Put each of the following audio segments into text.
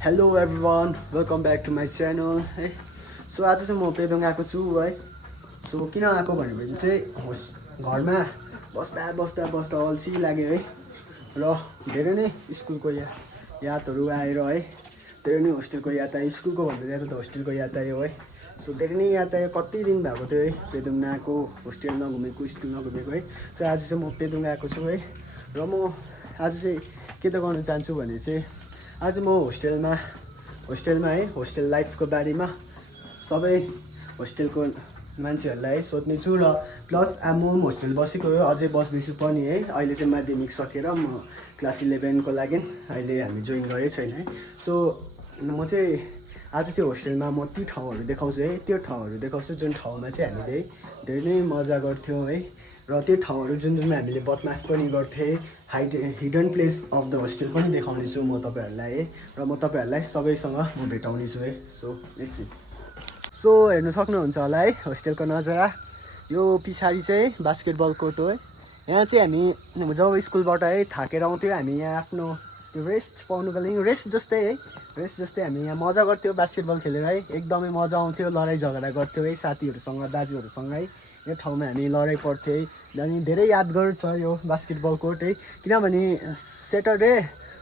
Hello everyone welcome back to my channel है। So आज चाहिँ म पेदोङ आएको छु है। सो किन आएको भनेपछि चाहिँ घरमा बस्दा बस्दा बस्दा अल्छी लाग्यो है। र धेरै नै स्कुलको यादहरू आएर है, धेरै नै होस्टेलको याद आयो। स्कुलको भन्दा ज्यादा त होस्टेलको याद आयो है। सो धेरै नै याद आयो, कति दिन भएको थियो है पेदोङ नआएको, होस्टेल नघुमेको, स्कुल नघुमेको है। सो आज चाहिँ म पेदोङ आएको छु है। र म आज चाहिँ के त गर्न चाहन्छु भने चाहिँ आज म होस्टेलमा है, होस्टेल लाइफको बारेमा सबै होस्टेलको मान्छेहरूलाई है सोध्नेछु। र प्लस म पनि होस्टेल बसेको हो, अझै बस्दैछु पनि है। अहिले चाहिँ माध्यमिक सकेर म क्लास 11को लागि अहिले हामी जोइन गरेकै छैन है। सो म चाहिँ आज चाहिँ होस्टेलमा म ती ठाउँहरू देखाउँछु है, त्यो ठाउँहरू देखाउँछु जुन ठाउँमा चाहिँ हामीले धेरै नै मजा गर्थ्यौँ है। र त्यो ठाउँहरू जुनमा हामीले बदमास पनि गर्थेँ, hidden place of the hostel पनि देखाउने छु म तपाईँहरूलाई है। र म तपाईँहरूलाई सबैसँग म भेटाउने छु है। So let's see. सो हेर्नु सक्नुहुन्छ होला है होस्टेलको नजारा। यो पछाडि चाहिँ बास्केटबल कोर्ट हो है। यहाँ चाहिँ हामी जब स्कुलबाट है थाकेर आउँथ्यो, हामी यहाँ आफ्नो त्यो रेस्ट पाउनुको लागि रेस्ट जस्तै हामी यहाँ मजा गर्थ्यौँ बास्केटबल खेलेर है। एकदमै मजा आउँथ्यो, लडाइँ झगडा गर्थ्यौँ है साथीहरूसँग, दाजुहरूसँग है। यो ठाउँमा हामी लडाइँ पर्थ्यो है। अनि धेरै यादगार छ यो बास्केटबल कोर्ट है। किनभने स्याटरडे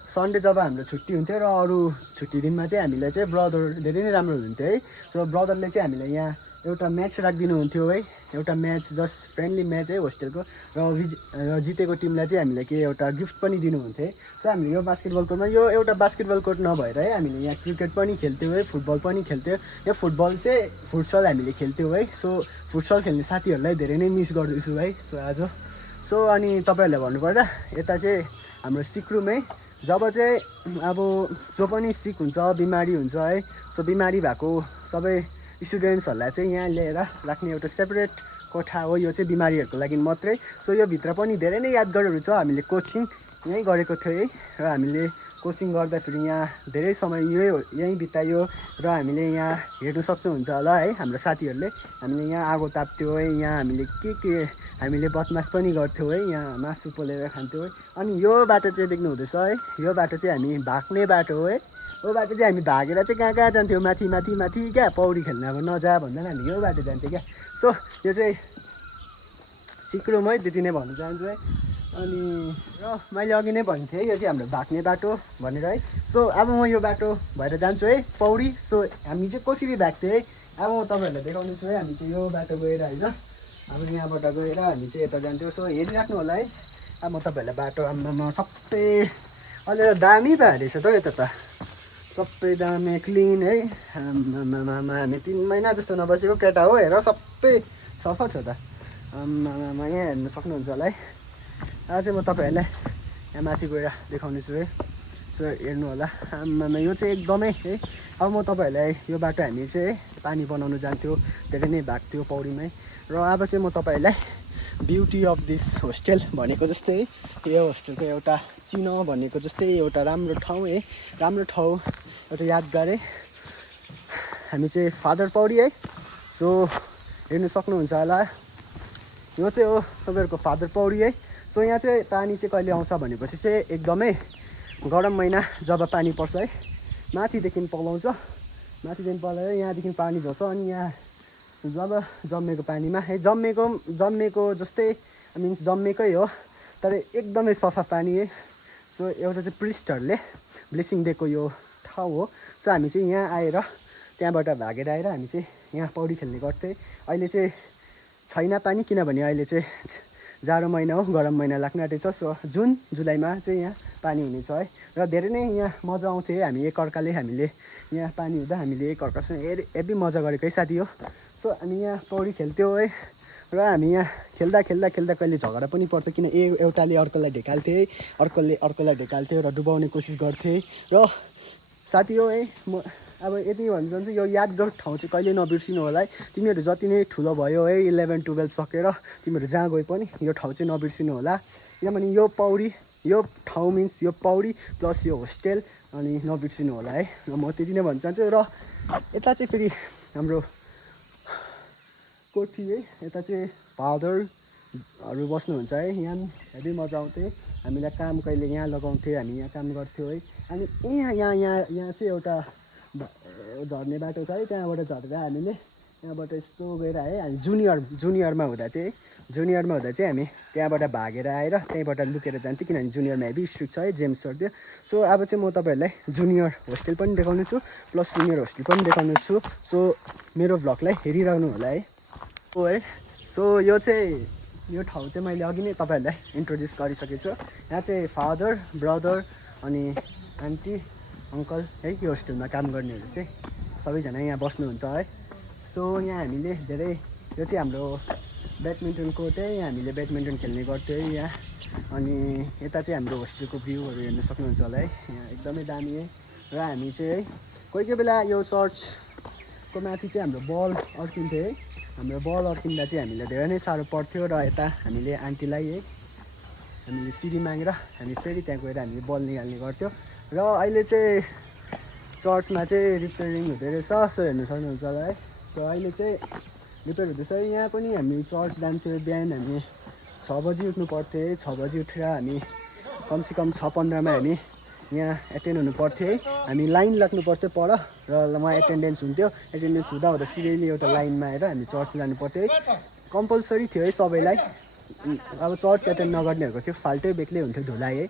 सन्डे जब हाम्रो छुट्टी हुन्थ्यो र अरू छुट्टी दिनमा चाहिँ हामीलाई चाहिँ ब्रदर धेरै नै राम्रो हुन्थ्यो है। र ब्रदरले चाहिँ हामीलाई यहाँ एउटा म्याच राखिदिनु हुन्थ्यो है, एउटा म्याच, जस्ट फ्रेन्डली म्याच है होस्टेलको। र जितेको टिमलाई चाहिँ हामीलाई के एउटा गिफ्ट पनि दिनुहुन्थ्यो है। सो हामीले यो बास्केटबल कोर्टमा, यो एउटा बास्केटबल कोर्ट नभएर है हामीले यहाँ क्रिकेट पनि खेल्थ्यौँ है, फुटबल पनि खेल्थ्यौँ। यो फुटबल चाहिँ फुटसल हामीले खेल्थ्यौँ है। सो फुटसल खेल्ने साथीहरूलाई धेरै नै मिस गर्दैछु है सो अनि तपाईँहरूलाई भन्नुपर्दा यता चाहिँ हाम्रो सिक रुम है। जब चाहिँ अब जो पनि सिक हुन्छ, बिमारी हुन्छ है, सो बिमारी भएको सबै स्टुडेन्ट्सहरूलाई चाहिँ यहाँ ल्याएर राख्ने एउटा सेपरेट कोठा हो। यो चाहिँ बिमारीहरूको लागि मात्रै। सो यो भित्र पनि धेरै नै यादगारहरू छ। हामीले कोचिङ यहीँ गरेको थियो है। र हामीले कोचिङ गर्दाखेरि यहाँ धेरै समय यहीँ बितायो। र हामीले यहाँ हेर्नु सक्नुहुन्छ होला है, हाम्रो साथीहरूले हामीले यहाँ आगो ताप्थ्यौँ है। यहाँ हामीले बदमास पनि गर्थ्यौँ है, यहाँ मासु पोलेर खान्थ्यौँ है। अनि यो बाटो चाहिँ देख्नु हुँदैछ है, यो बाटो चाहिँ हामी भाग्ने बाटो हो है। यो बाटो चाहिँ हामी भागेर चाहिँ कहाँ कहाँ जान्थ्यौँ, माथि क्या, पौडी खेल्न अब नजा भन्दा हामी यो बाटो जान्थ्यौँ क्या। सो यो चाहिँ सिक रुम है, त्यति नै भन्न चाहन्छु है। अनि र मैले अघि नै भनेको थिएँ यो चाहिँ हाम्रो भाग्ने बाटो भनेर है। सो अब म यो बाटो भएर जान्छु है पौडी। सो हामी चाहिँ कसरी भाग्थ्यौँ है, अब म तपाईँहरूलाई देखाउने छु है। हामी चाहिँ यो बाटो गएर होइन, अब यहाँबाट गएर हामी चाहिँ यता जान्थ्यौँ। सो हेरिराख्नु होला है। अब म तपाईँहरूलाई बाटो आम्मामा सबै अहिले दामी भएर रहेछ त हौ, यता त सबै दामी क्लिन है। आम्मामा हामी 3 महिना जस्तो नबसेको केटा हो, हेर सबै सफा छ त। आम्मामा यहाँ हेर्नु सक्नुहुन्छ होला है। आज चाहिँ म तपाईँहरूलाई यहाँ माथि गएर देखाउने छु है। सो हेर्नु होला, आम्मामा यो चाहिँ एकदमै है। अब म तपाईँहरूलाई यो बाटो हामी चाहिँ पानी बनाउनु जान्थ्यौँ, धेरै नै भाग्थ्यो पौडीमै। र अब चाहिँ म तपाईँहरूलाई ब्युटी अफ दिस होस्टेल भनेको जस्तै यो होस्टेलको एउटा चिनो भनेको जस्तै एउटा राम्रो ठाउँ है, राम्रो ठाउँ, एउटा यादगार है। हामी चाहिँ फादर पौडी है। सो हेर्नु सक्नुहुन्छ होला, यो चाहिँ हो तपाईँहरूको फादर पौडी है। सो यहाँ चाहिँ पानी चाहिँ कहिले आउँछ भनेपछि चाहिँ एकदमै गरम महिना जब पानी पर्छ है, माथिदेखि पलाउँछ, माथिदेखि पलाएर यहाँदेखि पानी झर्छ। अनि यहाँ जब जम्मेको पानीमा है, जम्मेको जस्तै मिन्स जम्मेकै हो, तर एकदमै सफा पानी है। सो एउटा चाहिँ प्रिस्टहरूले ब्लेसिङ दिएको यो ठाउँ हो। सो हामी चाहिँ यहाँ आएर त्यहाँबाट भागेर आएर हामी चाहिँ यहाँ पौडी खेल्ने गर्थेँ। अहिले चाहिँ छैन पानी, किनभने अहिले चाहिँ जाडो महिना हो, गरम महिना लाग्न आँटेको छ। सो जुन जुलाईमा चाहिँ यहाँ पानी हुनेछ है। र धेरै नै यहाँ मजा आउँथ्यो है, हामी एकअर्काले, हामीले यहाँ पानी हुँदा हामीले एकअर्कासँग हेभी मजा गरेको है साथी हो। सो हामी यहाँ पौडी खेल्थ्यौँ है। र हामी यहाँ खेल्दा कहिले झगडा पनि पर्थ्यो, किन एउटाले अर्कोलाई ढेकाल्थे है, अर्कोले अर्कोलाई ढेकाल्थ्यो र डुबाउने कोसिस गर्थे। र साथी हो है, म अब यति भन्न चाहन्छु, यो यादगार ठाउँ चाहिँ कहिले नबिर्सिनु होला है। तिमीहरू जति नै ठुलो भयो है, 11-12 सकेर तिमीहरू जहाँ गए पनि यो ठाउँ चाहिँ नबिर्सिनु होला। किनभने यो पौडी, यो ठाउँ मिन्स यो पौडी प्लस यो होस्टेल, अनि नबिर्सिनु होला है। र म त्यति नै भन्न चाहन्छु। र यता चाहिँ फेरि हाम्रो कोठी है, यता चाहिँ फादर हरू बस्नुहुन्छ है। यहाँ हेभी मजा आउँथ्यो। हामीलाई काम कहिले यहाँ लगाउँथ्यो, हामी यहाँ काम गर्थ्यौँ है। अनि यहाँ चाहिँ एउटा झर्ने बाटो छ है, त्यहाँबाट झरेर हामीले यहाँबाट यस्तो गएर है। हामी जुनियरमा हुँदा चाहिँ हामी त्यहाँबाट भागेर आएर त्यहीँबाट लुकेर जान्थ्यौँ, किनभने जुनियरमा हेभी स्ट्रिक्ट छ है, जेम्स सर थियो। सो अब चाहिँ म तपाईँहरूलाई जुनियर होस्टेल पनि देखाउनु छु प्लस सिनियर होस्टेल पनि देखाउनु छु। सो मेरो भ्लगलाई हेरिरहनु होला है। सो यो ठाउँ चाहिँ मैले अघि नै तपाईँहरूलाई इन्ट्रोड्युस गरिसकेको छु। यहाँ चाहिँ फादर, ब्रदर अनि आन्टी, अङ्कल है, यो होस्टेलमा काम गर्नेहरू चाहिँ सबैजना यहाँ बस्नुहुन्छ है। सो यहाँ हामीले धेरै, यो चाहिँ हाम्रो ब्याडमिन्टन कोर्ट है, यहाँ हामीले ब्याडमिन्टन खेल्ने गर्थ्यौँ है यहाँ। अनि यता चाहिँ हाम्रो होस्टेलको भ्यूहरू हेर्न सक्नुहुन्छ होला है, यहाँ एकदमै दामी है। र हामी चाहिँ है कोही बेला यो चर्चको माथि चाहिँ हाम्रो बल अड्किन्थ्यो है। हाम्रो बल अड्किँदा चाहिँ हामीलाई धेरै नै साह्रो पर्थ्यो। र यता हामीले आन्टीलाई है हामीले सिडी मागेर हामी फेरि त्यहाँ गएर हामीले बल निकाल्ने गर्थ्यौँ। र अहिले चाहिँ चर्चमा चाहिँ रिपेयरिङ हुँदै रहेछ, सो हेर्नु सक्नुहुन्छ होला है। सो अहिले चाहिँ रिपेयर हुँदैछ। यहाँ पनि हामी चर्च जान्थ्यौँ, बिहान हामी 6 बजी उठ्नु पर्थ्यो है। 6 बजी उठेर हामी कमसेकम 6:15मा हामी यहाँ एटेन्ड हुनु पर्थ्यो है। हामी लाइन लाग्नु पर्थ्यो पर, र उहाँ एटेन्डेन्स हुन्थ्यो। एटेन्डेन्स हुँदा सिधैली एउटा लाइनमा आएर हामी चर्च जानु पर्थ्यो है। कम्पलसरी थियो है सबैलाई। अब चर्च एटेन्ड नगर्नेहरूको चाहिँ फाल्टै बेग्लै हुन्थ्यो धुलाई है।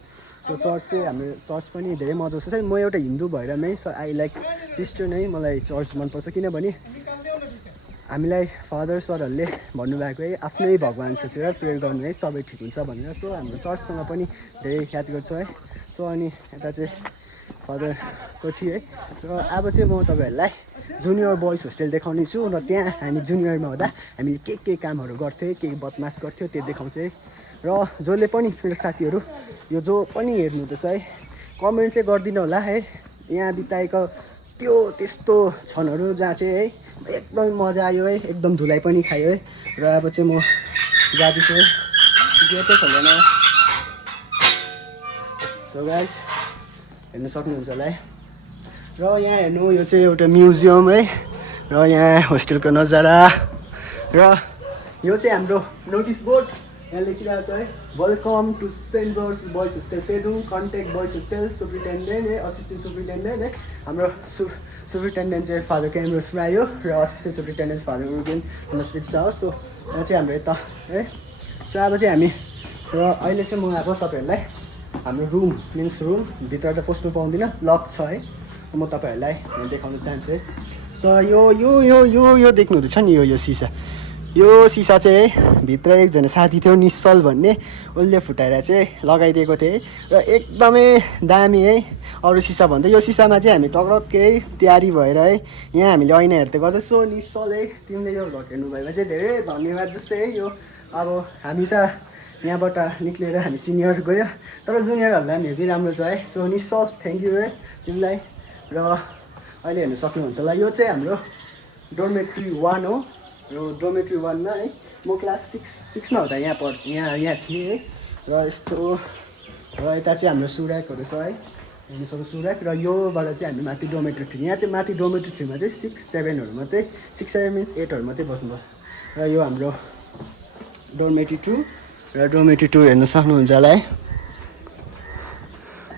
सो चर्च चाहिँ हाम्रो चर्च पनि धेरै मजा आउँछ है। म एउटा हिन्दू भएर नै सो आई लाइक क्रिस्चियन है, मलाई चर्च मनपर्छ। किनभने हामीलाई फादर सरहरूले भन्नुभएको है, आफ्नै भगवान सोचेर प्रेयर गर्नु है, सबै ठिक हुन्छ भनेर। सो हाम्रो चर्चसँग पनि धेरै याद गर्छ है। सो अनि यता चाहिँ फादर कोठी है। र अब चाहिँ म तपाईँहरूलाई जुनियर बोइज होस्टेल देखाउने छु। र त्यहाँ हामी जुनियरमा हुँदा हामीले के कामहरू गर्थ्यौँ, के बदमास गर्थ्यौँ त्यो देखाउँछु है। र जसले पनि मेरो साथीहरू यो जो पनि हेर्नुहुँदैछ है, कमेन्ट चाहिँ गरिदिनु होला है, यहाँ बिताएको त्यस्तो क्षणहरू जहाँ चाहिँ है एकदम मजा आयो है, एकदम धुलाइ पनि खायो है। र अब चाहिँ म जाँदैछु है, गेटै खोलेन। सो गाइस हेर्नु सक्नुहुन्छ होला है। र यहाँ हेर्नु, यो चाहिँ एउटा म्युजियम है। र यहाँ होस्टेलको नजारा। र यो चाहिँ हाम्रो नोटिस बोर्ड, यहाँ लेखिरहेको छ है, welcome to saint George boys hostel Pedong, contact boys hostel, superintendent है, असिस्टेन्ट सुप्रिन्टेन्डेन्ट है। हाम्रो सुप्रिन्टेन्डेन्ट चाहिँ फादर क्यामरोस फ्राई हो, र assistant superintendent father Urgen Lipsa हो। सो यहाँ चाहिँ हाम्रो यता है। सो अब चाहिँ हामी, र अहिले चाहिँ म अब तपाईँहरूलाई हाम्रो रुम मिन्स रुम भित्र त पस्नु पाउँदिनँ, लक छ है। म तपाईँहरूलाई देखाउन चाहन्छु है। सो यो देख्नुहुँदैछ नि, यो सिसा चाहिँ है, भित्र एकजना साथी थियो निश्चल भन्ने, उसले फुटाएर चाहिँ लगाइदिएको थियो है। र एकदमै दामी है, अरू सिसा भन्दा यो सिसामा चाहिँ हामी टक्रक्कै तयारी भएर है यहाँ हामीले ऐना हेर्दै गर्दा। सो निश्चल है, तिमीले यो भ्लग हेर्नु भएमा चाहिँ धेरै धन्यवाद। जस्तै है यो अब हामी त यहाँबाट निक्लेर हामी सिनियर गयो, तर जुनियरहरूलाई पनि हेभी राम्रो छ है। सो निश्चल थ्याङ्क यू है तिमीलाई। र अहिले हेर्नु सक्नुहुन्छ होला, यो चाहिँ हाम्रो डोर्मेट्री 1 हो। यो डोर्मेट्री 1मा है म क्लास 6मा हुँदा यहाँ थिएँ है। र यस्तो, र यता चाहिँ हाम्रो सुराकहरू छ है, हेर्नु सक्नु सुराक। र योबाट चाहिँ हामी माथि डोर्मेट्री 3, यहाँ चाहिँ माथि डोर्मेट्री 3मा चाहिँ 6-7हरू मात्रै, 6-7 मिन्स 8हरू मात्रै बस्नुभयो। र यो हाम्रो डोर्मेट्री 2, र डोर्मेट्री 2 हेर्नु सक्नुहुन्छ होला है।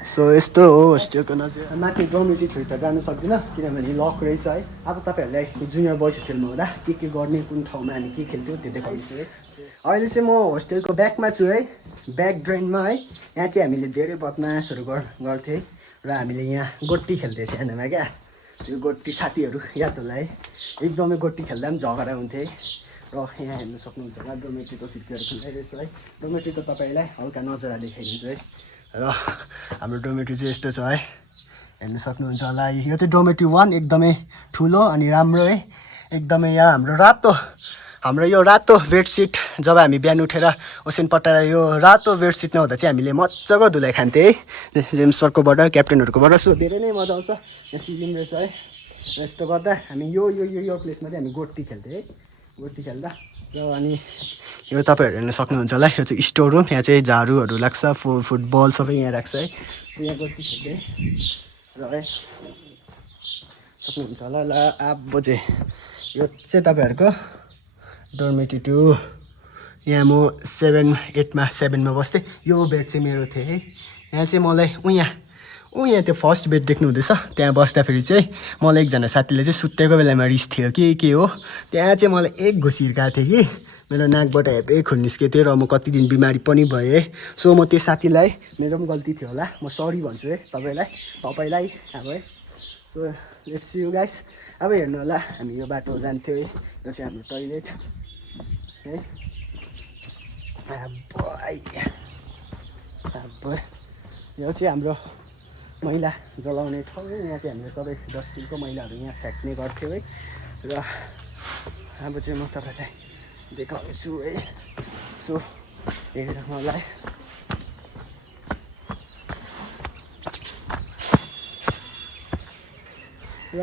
सो यस्तो हो होस्टेलको नजिक। माथि डोर्मेट्री 3 त जानु सक्दिनँ किनभने लक रहेछ है। अब तपाईँहरूलाई जुनियर बोइज होस्टेलमा हुँदा के गर्ने, कुन ठाउँमा हामी के खेल्थ्यौँ त्यो देखाउँछु है। अहिले चाहिँ म होस्टेलको ब्याकमा छु है, ब्याक ड्रेनमा है। यहाँ चाहिँ हामीले धेरै बदमासहरू गर्थ्यौँ है। र हामीले यहाँ गोटी खेल्थ्यौँ सानोमा क्या, त्यो गोटी साथीहरू याद होला है, एकदमै गोटी खेल्दा पनि झगडा हुन्थ्यो है। र यहाँ हेर्नु सक्नुहुन्छ होला डोर्मेट्रीको खिड्कीहरू खुल्लै रहेछ है। डोर्मेट्रीको तपाईँलाई हल्का नजरा देखाइदिन्छु है। र हाम्रो डोर्मेट्री चाहिँ यस्तो छ है, हेर्नु सक्नुहुन्छ होला। यो चाहिँ डोर्मेट्री 1 एकदमै ठुलो अनि राम्रो है। एकदमै यहाँ हाम्रो यो रातो बेडसिट, जब हामी बिहान उठेर ओसेन पट्टाएर यो रातो बेडसिट नहुँदा चाहिँ हामीले मजाको धुलाइ खान्थ्यौँ है, जेम्स सरकोबाट, क्याप्टेनहरूकोबाट। सो धेरै नै मजा आउँछ। यहाँ सिलिङ रहेछ है। र यस्तो गर्दा हामी यो प्लेसमा चाहिँ हामी गोटी खेल्थ्यौँ है, गोटी खेल्दा। र अनि यो तपाईँहरू हेर्न सक्नुहुन्छ होला, यो चाहिँ स्टोर रुम। यहाँ चाहिँ झाडुहरू लाग्छ, फुटबल सबै यहाँ राख्छ है। यहाँ गोटी खेल्दै र है सक्नुहुन्छ होला। ल अब चाहिँ यो चाहिँ तपाईँहरूको डोर्मेट्री 2, यहाँ म 7-8मा बस्थेँ। यो बेड चाहिँ मेरो थियो है। यहाँ चाहिँ मलाई यहाँ त्यो फर्स्ट बेड देख्नु हुँदैछ, त्यहाँ बस्दाखेरि चाहिँ मलाई एकजना साथीले चाहिँ सुतेको बेलामा रिस थियो कि के हो, त्यहाँ चाहिँ मलाई एक घुस हिर्काएको थियो कि मेरो नाकबाट हेब्बै खुन निस्केको थियो र म कति दिन बिमारी पनि भएँ है। सो म त्यो साथीलाई, मेरो पनि गल्ती थियो होला, म सरी भन्छु है तपाईँलाई अब है। So let's see you guys. अब हेर्नु होला, हामी यो बाटो जान्थ्यो है। यो चाहिँ हाम्रो टोइलेट है। अब यो चाहिँ हाम्रो मैला जलाउने ठाउँ है। यहाँ चाहिँ हामीले सबै डस्टबिनको मैलाहरू यहाँ फ्याँक्ने गर्थ्यौँ है। र अब चाहिँ म तपाईँलाई देखाउँछु है। सो हेरिराख्नु होला है। र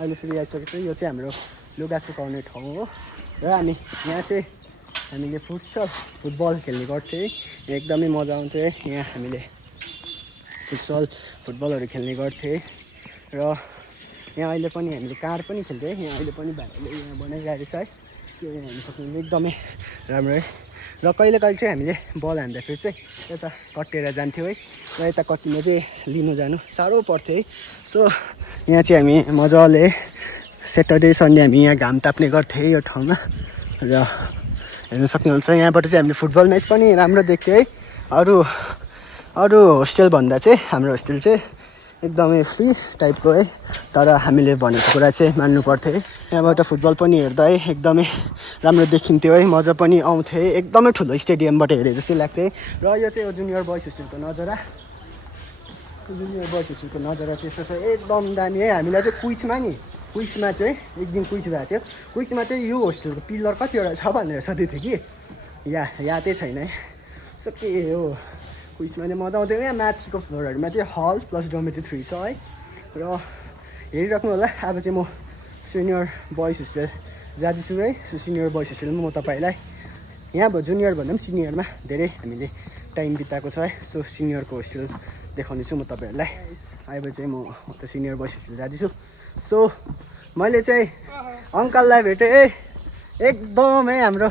अहिले फेरि आइसकेको यो चाहिँ हाम्रो लुगा सुकाउने ठाउँ हो। र हामी यहाँ चाहिँ हामीले फुटबल खेल्ने गर्थ्यौँ है। एकदमै मजा आउँथ्यो है। यहाँ हामीले फुटबलहरू खेल्ने गर्थ्यौँ र यहाँ अहिले पनि हामीले कार पनि खेल्थ्यौँ है। यहाँ अहिले पनि भाइहरूले यहाँ बनाइरहेको छ है। त्यो यहाँ हेर्नु सक्नुहुन्छ, एकदमै राम्रो है। र कहिले चाहिँ हामीले बल हान्दाखेरि चाहिँ यता कटेर जान्थ्यौँ है। र यता कट्टिनु चाहिँ लिनु जानु साह्रो पर्थ्यो है। सो यहाँ चाहिँ हामी मजाले सैटरडे सन्डे हामी यहाँ घाम ताप्ने गर्थ्यौँ यो ठाउँमा। र हेर्नु सक्नुहुन्छ, यहाँबाट चाहिँ हामीले फुटबल म्याच पनि राम्रो देख्थ्यौँ है। अरू होस्टेलभन्दा चाहिँ हाम्रो होस्टेल चाहिँ एकदमै फ्री टाइपको है। तर हामीले भनेको कुरा चाहिँ मान्नु पर्थ्यो है। यहाँबाट फुटबल पनि हेर्दा है एकदमै राम्रो देखिन्थ्यो है। मजा पनि आउँथ्यो है। एकदमै ठुलो स्टेडियमबाट हेरे जस्तै लाग्थ्यो है। र यो चाहिँ यो जुनियर बोइज होस्टेलको नजारा चाहिँ यस्तो छ, एकदम दामी है। हामीलाई चाहिँ क्विजमा चाहिँ एक दिन क्विज भएको थियो। क्विजमा चाहिँ यो होस्टेलको पिलर कतिवटा छ भनेर सोधेको थियो कि यादै छैन है। सो के हो, क्विजमा चाहिँ मजा आउँथ्यो। यहाँ माथिको फ्लोरहरूमा चाहिँ हल प्लस डोमेट्री 3 छ है। र हेरिराख्नु होला। अब चाहिँ म सिनियर बोइज होस्टेल जाँदैछु है। सो सिनियर बोइज होस्टेलमा म तपाईँलाई यहाँ भयो जुनियरभन्दा पनि सिनियरमा धेरै हामीले टाइम बिताएको छ है। सो सिनियरको होस्टेल देखाउनेछु म तपाईँहरूलाई। अब चाहिँ म त सिनियर बोइज होस्टेल जाँदैछु। सो मैले चाहिँ अङ्कललाई भेटेँ है। एकदम है हाम्रो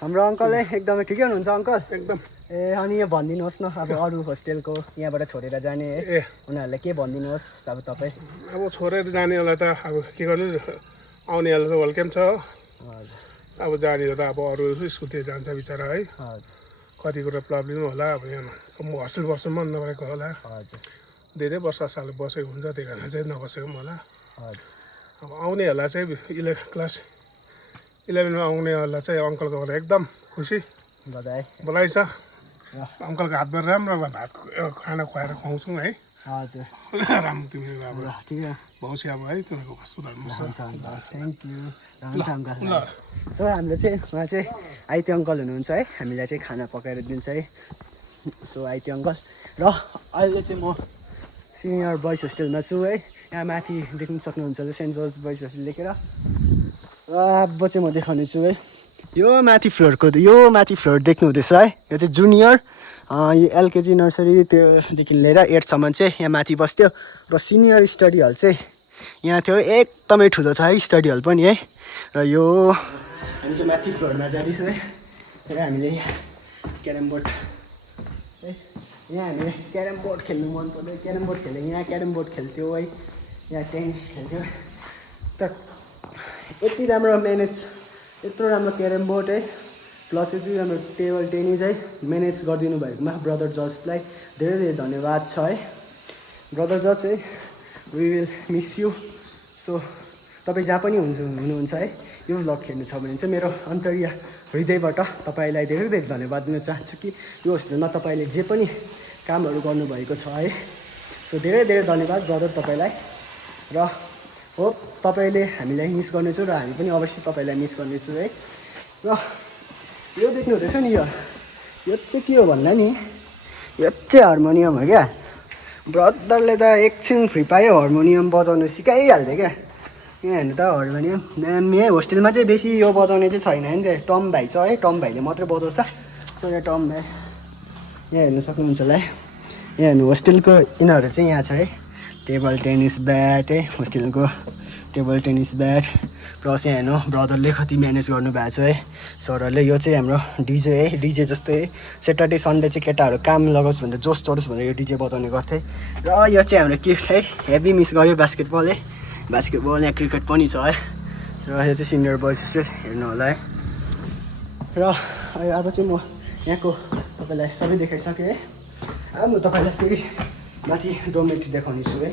अङ्कल है, एकदमै ठिकै हुनुहुन्छ अङ्कल? एकदम। अनि यो भनिदिनुहोस् न, अब अरू होस्टेलको यहाँबाट छोडेर जाने है उनीहरूलाई के भनिदिनुहोस् अब तपाईँ? अब छोडेर जानेहरूलाई त अब के गर्नु, आउनेहरूलाई त वेलकम छ। हजुर। अब जानेहरू त अब अरू स्कुलतिर जान्छ बिचरा है। हजुर। कति कुरा प्रब्लम होला। अब यहाँ म होस्टेल बस्नु मन नभएको होला। हजुर। धेरै वर्ष साल बसेको हुन्छ, त्यही कारण चाहिँ नबसेको पनि होला। हजुर। अब आउनेहरूलाई चाहिँ क्लास 11मा आउनेहरूलाई चाहिँ अङ्कलको होला एकदम खुसी बधाई छ। अङ्कलको हातबाट राम्रो भात खाना खुवाएर खुवाउँछौँ है। हजुर। राम्रो तिमीले अब ठिक छ भौसी अब है तिमीहरूको सुधार्नुहोस्। Thank you. हुन्छ अङ्कल। सो हाम्रो चाहिँ उहाँ चाहिँ आइते अङ्कल हुनुहुन्छ है। हामीलाई चाहिँ खाना पकाएर दिन्छ है। So Aite uncle. र अहिले चाहिँ म सिनियर बोइज होस्टेलमा छु है। यहाँ माथि देख्नु सक्नुहुन्छ सेन्ट जर्ज बोइज होस्टेल लेखेर। र अब चाहिँ म देखाउने छु है। यो माथि फ्लोर देख्नु हुँदैछ है। यो चाहिँ जुनियर, यो एलकेजी नर्सरी त्योदेखि लिएर 8सम्म चाहिँ यहाँ माथि बस्थ्यो। र सिनियर स्टडी हल चाहिँ यहाँ थियो। एकदमै ठुलो छ है स्टडी हल पनि है। र यो हामी चाहिँ माथि फ्लोरमा जाँदैछौँ है। र हामीले क्यारम बोर्ड है, यहाँ हामीले क्यारम बोर्ड खेल्नु मन पर्यो। क्यारम बोर्ड खेल्यो, यहाँ क्यारम बोर्ड खेल्थ्यो है। यहाँ टेनिस खेल्थ्यो। त यति राम्रो यत्रो राम्रो क्यारम बोर्ड है, प्लस यति राम्रो टेबल टेनिस है म्यानेज गरिदिनु भएकोमा ब्रदर जजलाई धेरै धेरै धन्यवाद छ है। ब्रदर जज है, we will miss you. So तपाईँ जहाँ पनि हुनुहुन्छ है, यो भ्लग हेर्नु छ भने चाहिँ मेरो अन्तर्य हृदयबाट तपाईँलाई धेरै धेरै धन्यवाद दिन चाहन्छु कि यो होस्टेलमा तपाईँले जे पनि कामहरू गर्नुभएको छ है। सो धेरै धेरै धन्यवाद ब्रदर तपाईँलाई। र होप तपाईँले हामीलाई मिस गर्नेछु र हामी पनि अवश्य तपाईँलाई मिस गर्नेछु है। र यो देख्नु हुँदैछ नि, यो चाहिँ के हो भन्दा नि, यो चाहिँ हार्मोनियम हो क्या। ब्रदरले त एकछिन फ्री पायो हार्मोनियम बजाउनु सिकाइहाल्थ्यो क्या। यहाँ हेर्नु त हार्मोनियम दामी है। होस्टेलमा चाहिँ बेसी यो बजाउने चाहिँ छैन नि त, टम भाइ छ है, टम भाइले मात्रै बजाउँछ। सो यहाँ टम भाइ यहाँ हेर्नु सक्नुहुन्छ होला है। यहाँ हेर्नु होस्टेलको यिनीहरू चाहिँ यहाँ छ है। टेबल टेनिस ब्याट है होस्टेलको टेबल टेनिस ब्याट प्लस यहाँ हेर्नु ब्रदरले कति म्यानेज गर्नुभएको छ है सरहरूले यो चाहिँ हाम्रो डिजे है डिजे जस्तै स्याटरडे सन्डे चाहिँ केटाहरू काम लगोस् भनेर जोस चढोस् भनेर यो डिजे बजाउने गर्थे र यो चाहिँ हाम्रो गिफ्ट है हेभी मिस गर्यो बास्केटबल है बास्केटबल यहाँ क्रिकेट पनि छ है र यो चाहिँ सिनियर बोइज होस्टेल हेर्नु होला है र अब चाहिँ म यहाँको तपाईँलाई सबै देखाइसकेँ है अब म तपाईँलाई फेरि माथि डोमेट्री देखाउने छु है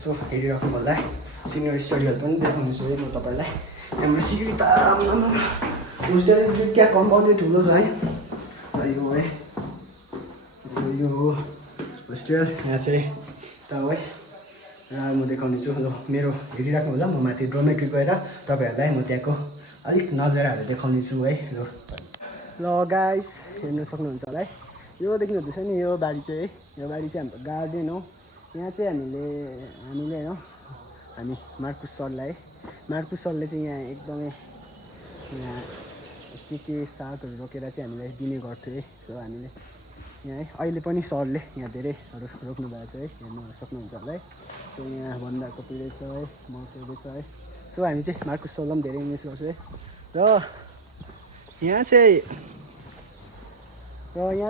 सो हेरिराख्नु होला है सिनियर स्टडीहरू पनि देखाउने छु है म तपाईँलाई हाम्रो सिक्री त होस्टेल क्या कम्पाउन्डै ठुलो छ है यो है यो होस्टेल यहाँ चाहिँ त है र म देखाउने छु ल मेरो हेरिराख्नु होला म माथि डोमेट्री गएर तपाईँहरूलाई म त्यहाँको अलिक नजाराहरू देखाउने छु है ल गाइस हेर्नु सक्नुहुन्छ होला है यो देख्नु हुँदैछ नि यो बारी चाहिँ है यो बारी चाहिँ हाम्रो गार्डन हो यहाँ चाहिँ हामीले होइन हामी मार्कुस सरलाई चाहिँ यहाँ एकदमै यहाँ के सागहरू रोकेर चाहिँ हामीलाई दिने गर्थ्यो है सो हामीले यहाँ है अहिले पनि सरले यहाँ धेरैहरू रोक्नु भएको छ है हेर्नु सक्नुहुन्छ होला है सो यहाँ बन्दाकोपी रहेछ है मकै रहेछ है सो हामी चाहिँ मार्कुस सरलाई पनि धेरै मिस गर्छौँ है र यहाँ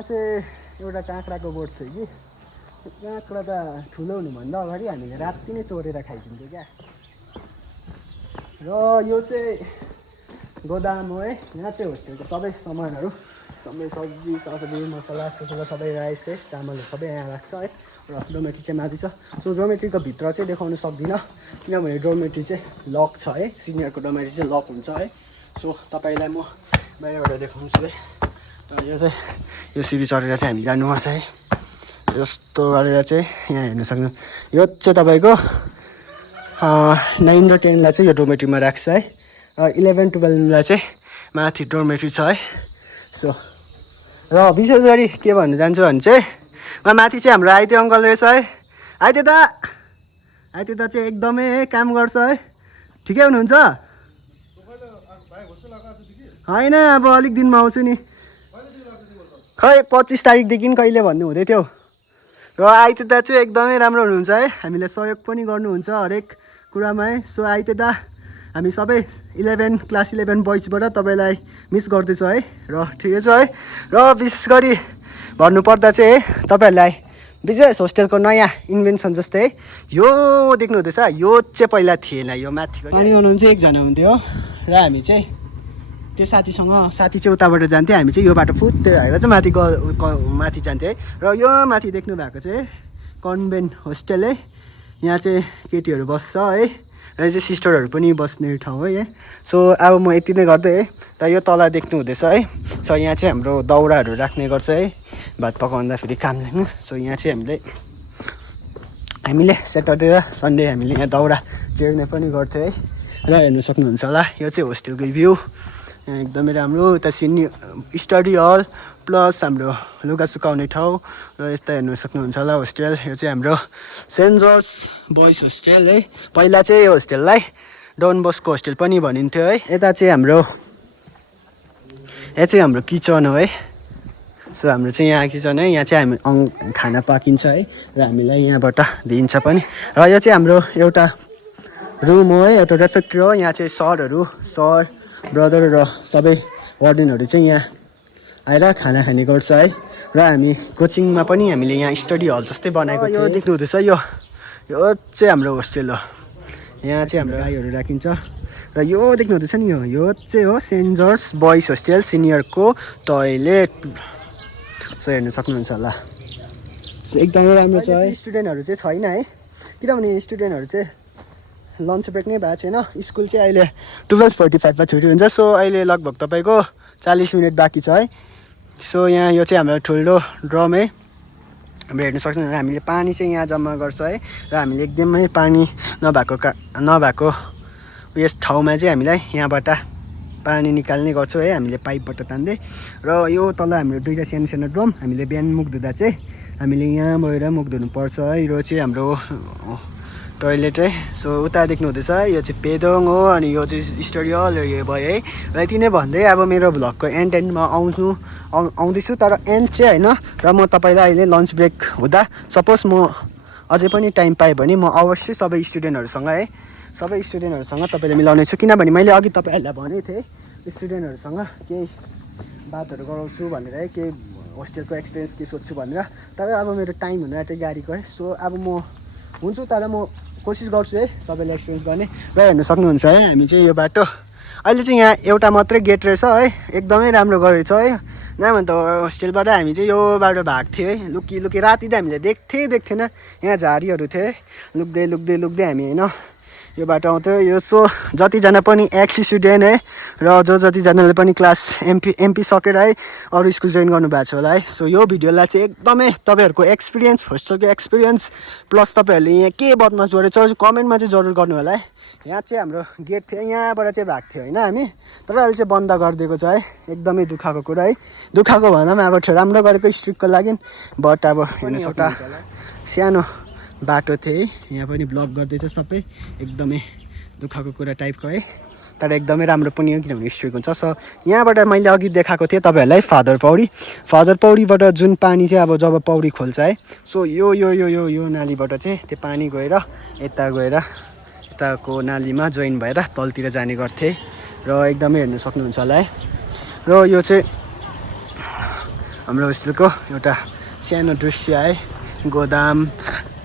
चाहिँ एउटा काँक्राको बोट थियो कि काँक्रा त ठुलो हुनुभन्दा अगाडि हामीले राति नै चोरेर खाइदिन्थ्यो क्या र यो चाहिँ गोदाम हो है यहाँ चाहिँ होस्टेलको सबै सामानहरू सबै सब्जी मसला सबै राइस है चामलहरू सबै यहाँ राख्छ है र डोमेट्री चाहिँ माथि छ सो डोमेट्रीको भित्र चाहिँ देखाउनु सक्दिनँ किनभने डोमेट्री चाहिँ लक छ है सिनियरको डोमेट्री चाहिँ लक हुन्छ है सो तपाईँलाई म बाहिरबाट देखाउँछु है यो चाहिँ यो सिडी चढेर चाहिँ हामी जानुपर्छ है यस्तो गरेर चाहिँ यहाँ हेर्नु सक्नु यो चाहिँ तपाईँको 9 र 10लाई चाहिँ यो डोमेट्रीमा राख्छ है र 11, 12लाई चाहिँ माथि डोमेट्री छ है सो र विशेष गरी के भन्नु जान्छु भने चाहिँ माथि चाहिँ हाम्रो आइते अङ्कल रहेछ है आइते दा चाहिँ एकदमै काम गर्छ है ठिकै हुनुहुन्छ होइन अब अलिक दिनमा आउँछु नि खै 25 तारिकदेखि कहिले भन्नु हुँदै थियो र आइते दा चाहिँ एकदमै राम्रो हुनुहुन्छ है हामीलाई सहयोग पनि गर्नुहुन्छ हरेक कुरामा है सो आइते दा हामी सबै क्लास 11 बोइजबाट तपाईँलाई मिस गर्दैछौँ है र ठिकै छ है र विशेष गरी भन्नुपर्दा चाहिँ है तपाईँहरूलाई विशेष होस्टेलको नयाँ इन्भेन्सन जस्तै है यो देख्नु हुँदैछ यो चाहिँ पहिला थिएन यो माथिको पानी बनाउनु चाहिँ एकजना हुन्थ्यो र हामी चाहिँ त्यो साथी चाहिँ उताबाट जान्थ्यो हामी चाहिँ यो बाटो फुत्ते भएर चाहिँ माथि जान्थ्यो है र यो माथि देख्नु भएको चाहिँ कन्भेन्ट होस्टेल है यहाँ चाहिँ केटीहरू बस्छ है र चाहिँ सिस्टरहरू पनि बस्ने ठाउँ है सो अब म यति नै गर्दै है र यो तल देख्नु हुँदैछ है सो यहाँ चाहिँ हाम्रो दाउराहरू राख्ने गर्छ है भात पकाउँदा फेरि काम लाग्नु सो यहाँ चाहिँ हामीले स्याटरडे र सन्डे हामीले यहाँ दाउरा चेर्ने पनि गर्थ्यो है र हेर्नु सक्नुहुन्छ होला यो चाहिँ होस्टेलको भ्यू यहाँ एकदमै राम्रो उता स्टडी हल प्लस हाम्रो लुगा सुकाउने ठाउँ र यस्ता हेर्नु सक्नुहुन्छ होला होस्टेल यो चाहिँ हाम्रो सेन्ट जर्ज बोइज होस्टेल है पहिला चाहिँ यो होस्टेललाई डन बस्को होस्टेल पनि भनिन्थ्यो है यता चाहिँ हाम्रो किचन हो है सो हाम्रो चाहिँ यहाँ किचन है यहाँ चाहिँ हामी खाना पाकिन्छ है र हामीलाई यहाँबाट दिन्छ पनि र यो चाहिँ हाम्रो एउटा रुम हो है एउटा रेफ्रिजरेटर हो यहाँ चाहिँ सर ब्रदर र सबै वार्डनहरू चाहिँ यहाँ आएर खाना खाने गर्छ है र हामी कोचिङमा पनि हामीले यहाँ स्टडी हल जस्तै बनाएको यो देख्नु हुँदैछ यो चाहिँ हाम्रो होस्टेल हो यहाँ चाहिँ हाम्रो गाईहरू राखिन्छ र यो देख्नु हुँदैछ नि यो चाहिँ हो सेन्ट जर्ज बोइज होस्टेल सिनियरको टोयलेट सो हेर्नु सक्नुहुन्छ होला एकदमै राम्रो छ है स्टुडेन्टहरू चाहिँ छैन है किनभने स्टुडेन्टहरू चाहिँ लन्च ब्रेक नै भएको छैन स्कुल चाहिँ अहिले 12:45मा छुट्टी हुन्छ सो अहिले लगभग तपाईँको 40 मिनट बाँकी छ है सो यहाँ यो चाहिँ हाम्रो ठुलो ड्रम है हाम्रो हेर्नु सक्छौँ हामीले पानी चाहिँ यहाँ जम्मा गर्छ है र हामीले एकदमै पानी नभएको यस ठाउँमा चाहिँ हामीलाई यहाँबाट पानी निकाल्ने गर्छौँ है हामीले पाइपबाट तान्दै र यो तल हाम्रो दुईवटा सानो ड्रम हामीले बिहान मुख धुँदा चाहिँ हामीले यहाँ गएर मुख धुनुपर्छ है यो चाहिँ हाम्रो टोयलेट है सो उता देख्नु हुँदैछ यो चाहिँ पेदोङ हो अनि यो चाहिँ स्टडी हल यो भयो है र यति नै भन्दै अब मेरो भ्लगको एन्डमा आउँदैछु तर एन्ड चाहिँ होइन र म तपाईँलाई अहिले लन्च ब्रेक हुँदा सपोज म अझै पनि टाइम पाएँ भने म अवश्य सबै स्टुडेन्टहरूसँग है सबै स्टुडेन्टहरूसँग तपाईँले मिलाउने छु किनभने मैले अघि तपाईँहरूलाई भनेको थिएँ स्टुडेन्टहरूसँग केही बातहरू गराउँछु भनेर है केही होस्टेलको एक्सपिरियन्स के सोध्छु भनेर तर अब मेरो टाइम हुनु आँट्यो गाडीको है सो अब म हुन्छु तर म कोसिस गर्छु है सबैले एक्सपिरियन्स गर्ने र हेर्नु सक्नुहुन्छ है हामी चाहिँ यो बाटो अहिले चाहिँ यहाँ एउटा मात्रै गेट रहेछ है एकदमै राम्रो गरेछ है नभए त होस्टेलबाट हामी चाहिँ यो बाटो भएको थियो है लुकी लुकी राति त हामीले देख्थेन यहाँ झाडीहरू थियो है लुक्दै हामी होइन यो बाटो आउँथ्यो यो सो जतिजना पनि एक्स स्टुडेन्ट है र जतिजनाले पनि क्लास एमपी सकेर है अरू स्कुल जोइन गर्नुभएको छ होला है सो यो भिडियोलाई चाहिँ एकदमै तपाईँहरूको एक्सपिरियन्स होस्टेलको एक्सपिरियन्स प्लस तपाईँहरूले यहाँ के बदमास गरेछ कमेन्टमा चाहिँ जरुर गर्नु होला है यहाँ चाहिँ हाम्रो गेट थियो यहाँबाट चाहिँ भएको थियो होइन हामी तर अहिले चाहिँ बन्द गरिदिएको छ है एकदमै दुःखको कुरा है दुःखको भन्दा पनि अब राम्रो गरेको स्ट्रिकको लागि बट अब हेर्नु एउटा सानो बाटो थियो है यहाँ पनि ब्लक गर्दैछ सबै एकदमै दुःखको कुरा टाइपको है तर एकदमै राम्रो पनि हो किनभने स्ट्रिक हुन्छ सो यहाँबाट मैले अघि देखाएको थिएँ तपाईँहरूलाई फादर पौडीबाट जुन पानी चाहिँ अब जब पौडी खोल्छ है सो यो नालीबाट चाहिँ त्यो पानी गएर यताको नालीमा जोइन भएर तलतिर जाने गर्थे र एकदमै हेर्न सक्नुहुन्छ होला है र यो चाहिँ हाम्रो होस्टेलको एउटा सानो दृश्य है गोदाम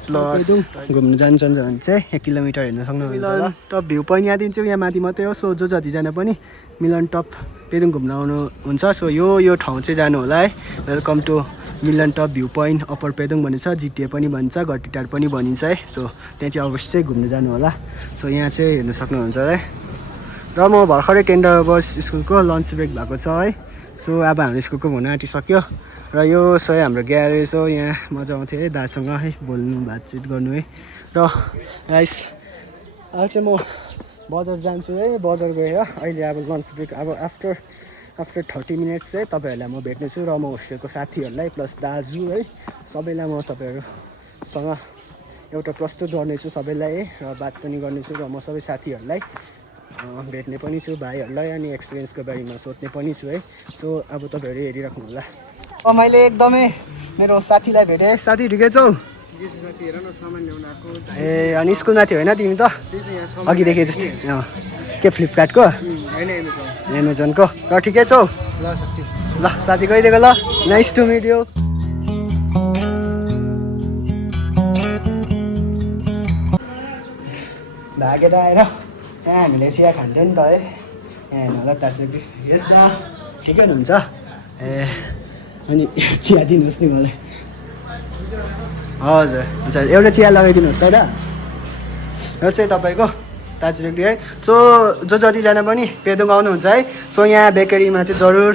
प्लस घुम्नु जान्छन् भने चाहिँ 1 किलोमिटर हेर्न सक्नुहुन्छ टप भ्यू पोइन्ट यहाँदेखि चाहिँ यहाँ माथि मात्रै हो सो जतिजना पनि मिलन टप पेदुङ घुम्न आउनुहुन्छ सो यो ठाउँ चाहिँ जानु होला है welcome to Milan top view point upper Pedong भनिन्छ जिटिए पनि भन्छ गट्टीटार पनि भनिन्छ है सो त्यहाँ चाहिँ अवश्य घुम्नु जानु होला सो यहाँ चाहिँ हेर्न सक्नुहुन्छ है र म भर्खरै टेन्डर बस स्कुलको लन्च ब्रेक भएको छ है सो अब हाम्रो स्कुलको हुन आँटिसक्यो र यो सबै हाम्रो ग्यारेज हो यहाँ मजा आउँथ्यो है दासँग है बोल्नु बातचित गर्नु है र गाइस अहिले चाहिँ म बजार जान्छु है बजार गएर अहिले अब लन्च ब्रेक अब आफ्टर 30 मिनट्स चाहिँ तपाईँहरूलाई म भेट्नेछु र म होस्टेलको साथीहरूलाई प्लस दाजु है सबैलाई म तपाईँहरूसँग एउटा प्रस्तुत गर्नेछु सबैलाई है र बात पनि गर्नेछु र म सबै साथीहरूलाई भेट्ने पनि छु भाइहरूलाई अनि एक्सपिरियन्सको बारेमा सोध्ने पनि छु है सो अब तपाईँहरू हेरिराख्नु होला मैले एकदमै मेरो साथीलाई भेटेँ साथी ठिकै छौ ए अनि स्कुलमा थियो होइन तिमी त अघि देखेँ जस्तो के फ्लिपकार्टको एमाजोनको र ठिकै छौ ल साथी गइदिएको ल नाइस टु मिट यु भागेर आएर यहाँ हामीले चिया खान्थ्यौँ नि त है यहाँ हेर्नु होला तासेको यस दा ठिकै हुनुहुन्छ ए अनि चिया दिनुहोस् नि मलाई हजुर हुन्छ एउटा चिया लगाइदिनुहोस् त दा र चाहिँ तपाईँको ताजरेक्डी है सो जतिजना पनि पेदुङ आउनुहुन्छ है सो यहाँ बेकरीमा चाहिँ जरुर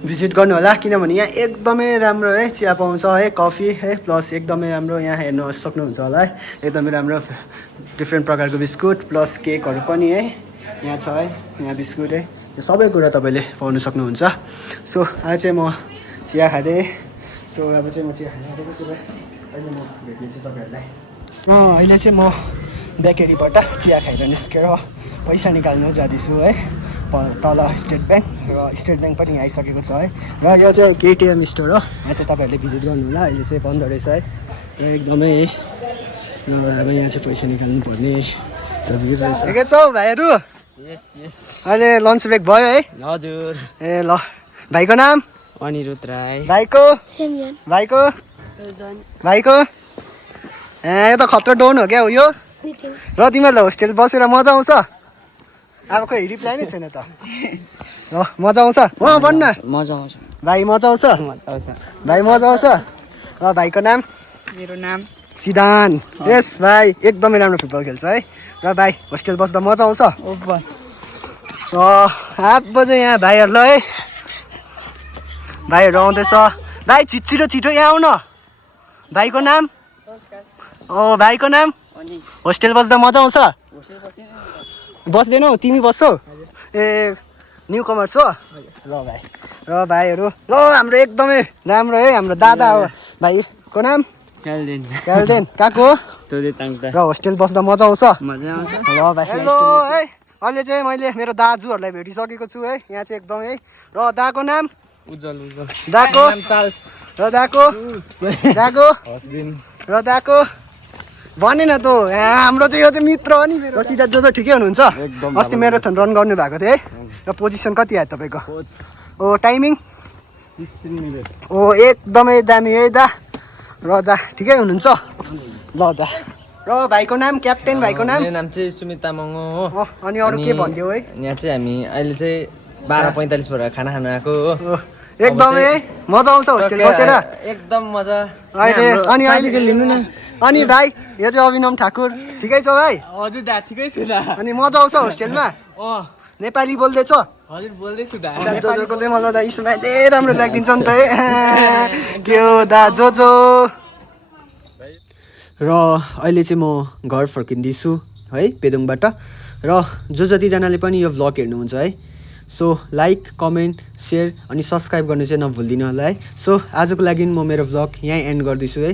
भिजिट गर्नु होला किनभने यहाँ एकदमै राम्रो है चिया पाउँछ है कफी है प्लस एकदमै राम्रो यहाँ हेर्नु सक्नुहुन्छ होला है एकदमै राम्रो डिफ्रेन्ट प्रकारको बिस्कुट प्लस केकहरू पनि है यहाँ छ है यहाँ बिस्कुट है यो सबै कुरा तपाईँले पाउनु सक्नुहुन्छ सो आज चाहिँ म चिया खाँदै सो अब चाहिँ म चिया खाँदै आएको छु अहिले म भेट्नेछु तपाईँहरूलाई अहिले चाहिँ म बेकरीबाट चिया खाएर निस्केर पैसा निकाल्नु जाँदैछु है तल स्टेट ब्याङ्क र स्टेट ब्याङ्क पनि आइसकेको छ है र यो चाहिँ केटिएम स्टोर हो यहाँ चाहिँ तपाईँहरूले भिजिट गर्नु होला अहिले चाहिँ बन्द रहेछ है र एकदमै अब यहाँ चाहिँ पैसा निकाल्नु पर्ने ठिकै छौ भाइहरू अहिले लन्च ब्रेक भयो है हजुर ए ल भाइको नाम अनिरुद्ध राई भाइको भाइको ए यो त खतरा डोन हो क्या हो यो र तिमीहरूलाई होस्टेल बसेर मजा आउँछ अब खोइ रिप्लाई नै छैन त ल मजा आउँछ भन्न मजा आउँछ भाइ मजा आउँछ भाइ मजा आउँछ ल भाइको नाम मेरो नाम सिद्धान यस भाइ एकदमै राम्रो फुटबल खेल्छ है र भाइ होस्टेल बस्दा मजा आउँछ हात बजे यहाँ भाइहरूलाई है भाइहरू आउँदैछ भाइ छिटो यहाँ आउन भाइको नाम भाइको नाम होस्टेल बस्दा मजा आउँछ बस्दैनौ तिमी बस्छौ ए न्यु कमर्स हो ल भाइ र भाइहरू ल हाम्रो एकदमै राम्रो है हाम्रो दादा हो भाइको नाम क्याल्देन कहाँको र होस्टेल बस्दा मजा आउँछ ल भाइ हेलो है अहिले चाहिँ मैले मेरो दाजुहरूलाई भेटिसकेको छु है यहाँ चाहिँ एकदमै है र दाको नाम दाको र दाको र दाको भने न त हाम्रो चाहिँ यो चाहिँ मित्र हो नि मेरो सिधा जो ठिकै हुनुहुन्छ अस्ति म्याराथन रन गर्नु भएको थियो है र पोजिसन कति आयो तपाईँको ओ टाइमिङ 16 मिनट ओ एकदमै दामी है दा र दा ठिकै हुनुहुन्छ ल दा र भाइको नाम क्याप्टेन भाइको नाम मेरो नाम चाहिँ सुमित तामाङ हो अनि अरू के भनिदियो है यहाँ चाहिँ हामी अहिले चाहिँ 12:45 भएर खाना खान आएको हो एकदमै मजा आउँछ होस्टेल बसेर एकदम मजा अनि अहिले लिनु न अनि भाइ यो चाहिँ अभिनम ठाकुर ठिकै छ भाइ हजुर दा ठिकै छु दा अनि मजा आउँछ होस्टेलमा नेपाली बोल्दैछ हजुर बोल्दैछु दा जोजोको चाहिँ मलाई त स्माइल राम्रो लाग्दिन्छ नि त है के हो दा जोजो र अहिले चाहिँ म घर फर्किँदैछु है पेदोङबाट र जो जतिजनाले पनि यो भ्लग हेर्नुहुन्छ है सो लाइक कमेन्ट सेयर अनि सब्सक्राइब गर्नु चाहिँ नभुलिदिनु होला है सो आजको लागि म मेरो भ्लग यहीँ एन्ड गर्दैछु है